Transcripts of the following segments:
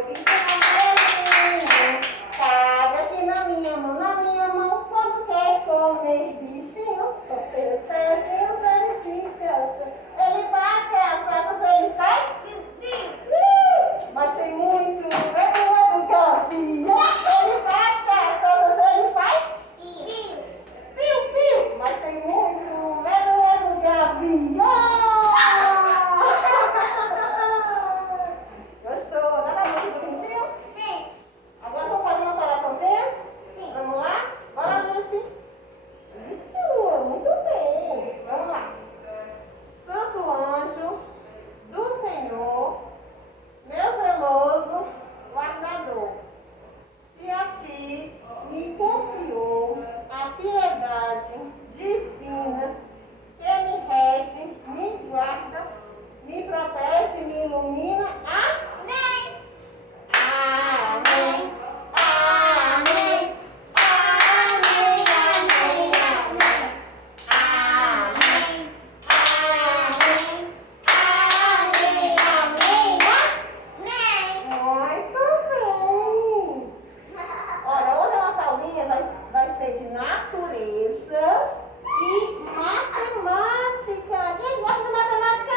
meu bichinho amarelinho, cabe aqui na minha mão, quando quer comer bichinhos, com seus pezinhos ele se encaixa. Ele bate as asas, ele faz mas tem muito medo do gavião. Ele bate as asas, ele faz piu, mas tem muito medo do gavião. Gostou? Dá pra música do bichinho? Sim. Agora vamos fazer uma oraçãozinha? Sim. Vamos lá? Bora, Alice. Isso, muito bem. Vamos lá. Santo anjo do Senhor, meu zeloso guardador, se a ti me confiou a piedade divina que me rege, me guarda, me protege, me ilumina. Amém. Amém. Amém. Amém. Amém. Amém. Amém. Amém. Amém. Muito bem. Olha, hoje a nossa aulinha vai ser de natureza e matemática. Quem gosta de matemática?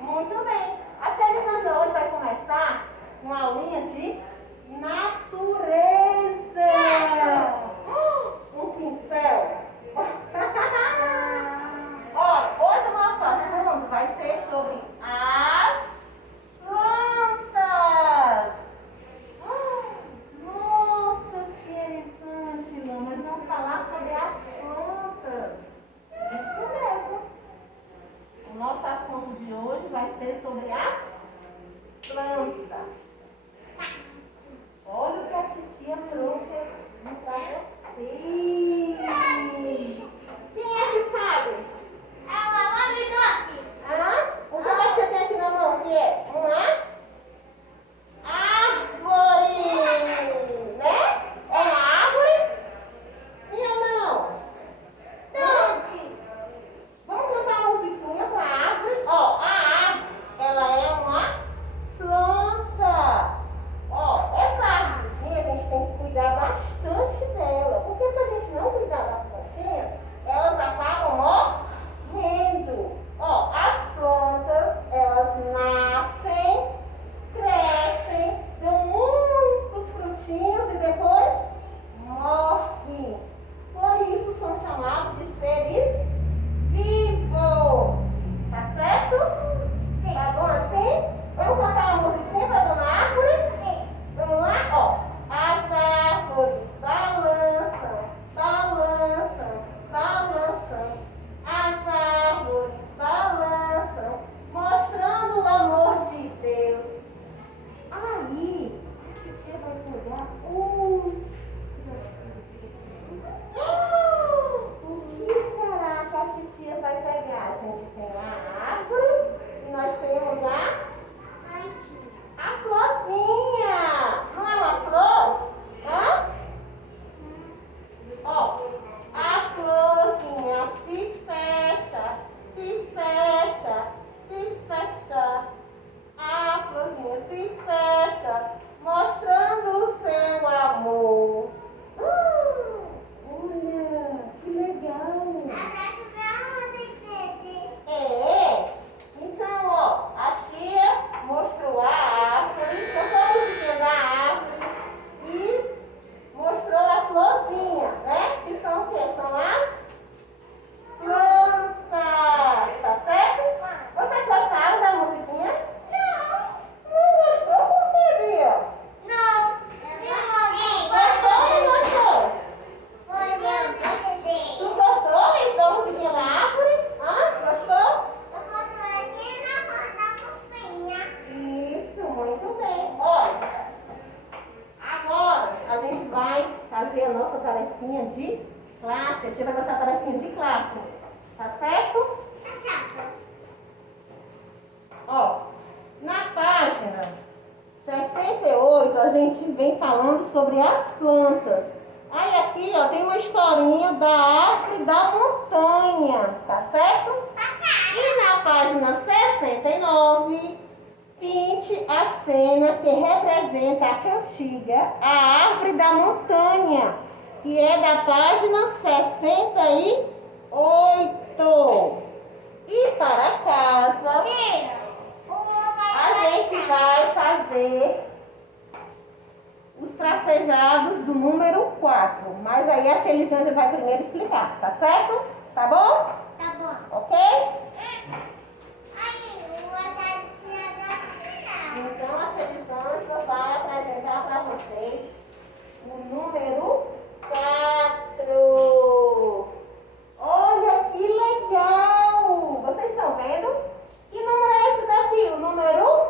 Muito bem. A tia Alessandra hoje vai começar uma aulinha de natureza. Um pincel. Olha, hoje o nosso assunto vai ser sobre as plantas. Nossa, tia Elisângela, nós vamos falar sobre as plantas. Isso mesmo. O nosso assunto de hoje vai ser sobre as plantas. Olha o que a titia trouxe aqui para vocês. Quem é que sabe? O que a tia tem aqui na mão? O que é? Uma árvore, né? É uma árvore? Sim ou não? Vamos cantar uma musiquinha para a árvore. Ó, a árvore, ela é uma planta. Ó, essa árvorezinha a gente tem que cuidar bastante dela, porque se a gente não cuidar das plantinhas, elas acabam morrendo. Ó, as plantas, elas nascem, crescem, dão muitos frutinhos e depois morrem. Por isso são chamados de seres vivos. Tá certo? Sim. Tá bom assim? Vamos cantar uma musiquinha para a dona Árvore? Sim. Vamos lá? Ó. As árvores balançam, balançam, balançam. As árvores balançam, mostrando o amor de Deus. Aí, a titia vai pegar o que será que a titia vai pegar? A gente tem a árvore e nós temos a florzinha. Não é uma flor? Hã? Ó, a florzinha se fecha, se fecha, se fecha. A florzinha se fecha, mostrando o seu amor. Olha, que legal. Então, ó, a tia mostrou a árvore, contou a musiquinha da árvore e mostrou a florzinha, né? Que são o quê? São as plantas, tá certo? Vocês gostaram da musiquinha? Não gostou? Por quê, Bia? Gostou ou não gostou? Tu gostou, Liz, da musiquinha da árvore? Gostou? Isso, muito bem. Olha, agora a gente vai fazer a nossa tarefinha de classe. A gente vai gostar da tarefinha de classe. Tá certo? Tá certo. Ó, na página 68 a gente vem falando sobre as plantas. Aí aqui, ó, tem uma historinha da árvore da montanha, tá certo? E na página 69 Pinte a cena que representa a cantiga A Árvore da Montanha, que é da página 68. E para casa, a gente vai fazer os tracejados do número 4. Mas aí a Elisângela vai primeiro explicar, tá certo? Tá bom? Tá bom. Ok? Então a Elisângela vai apresentar para vocês o número 4. Olha que legal! Vocês estão vendo? Que número é esse daqui? O número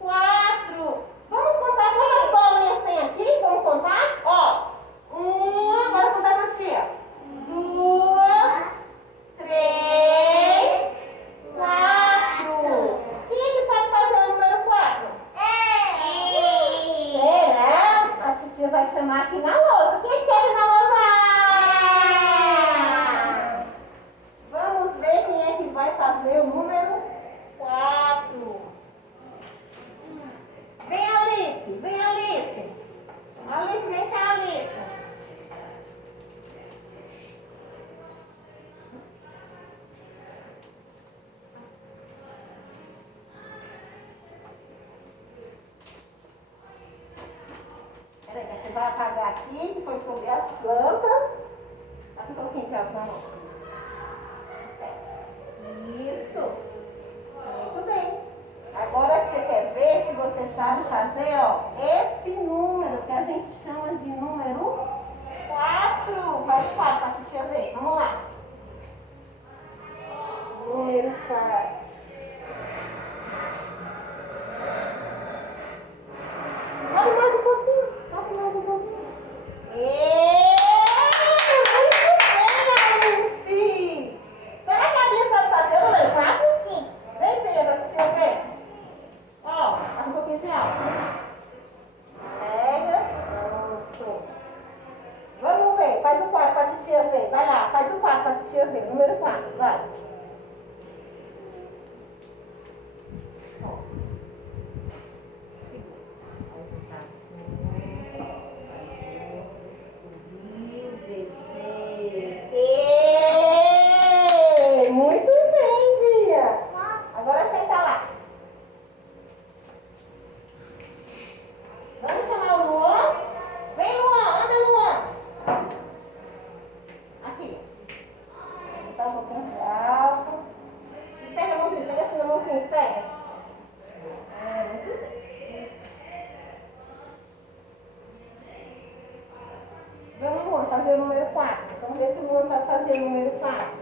4. Vamos contar quantas bolinhas tem aqui? Vamos contar? Ó, 1, agora contar pra tia. 2, 3, 4. Quem é que sabe fazer o número 4? Será? A titia vai chamar aqui na lousa. Quem quer ir na lousa? Vamos ver quem é que vai fazer o número 4. Vem, Alice. Vem, Alice. Alice, vem cá, Alice. Peraí, que a gente vai apagar aqui, que foi sobre as plantas. Passa um pouquinho de água na mão. Isso. Muito bem. Agora você quer ver se você sabe fazer, ó, esse número que a gente chama de número 4. Faz o 4 para a titia ver. Vamos lá. Número 4. Sobe mais um pouquinho. Sobe mais um pouquinho. Muito bem, Alice. Será que a Bia sabe fazer o número 4? Sim. Vem, Bia, pra titia ver. Ó, faz um pouquinho de alto. Pega. Pronto. Vamos ver. Faz o 4 pra titia ver. Vai lá, faz o 4 pra titia ver. Número 4, vai. Ó. Subiu, descer. Muito bem, Bia. Agora senta lá. Vamos chamar o Luan? Vem, Luan. Anda, Luan. Aqui. Botar um pouquinho de alto. Esfrega a mãozinha. Esfrega assim na mãozinha. Esfrega. Muito bem. Vamos, Luan, fazer o número 4. Vamos ver se o Luan sabe fazer o número 4.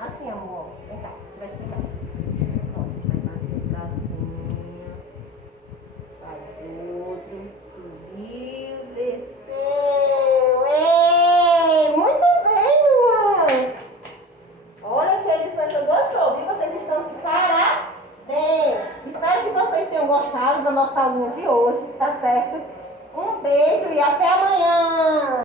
Assim, amor. Vem cá, a gente vai explicar. Então, a gente vai fazer um tracinho. Faz outro. Subiu, desceu. Ei, muito bem, Luan. Olha, a Elisângela gostou, viu? Vocês estão de parabéns. Espero que vocês tenham gostado da nossa aula de hoje, tá certo? Um beijo e até amanhã.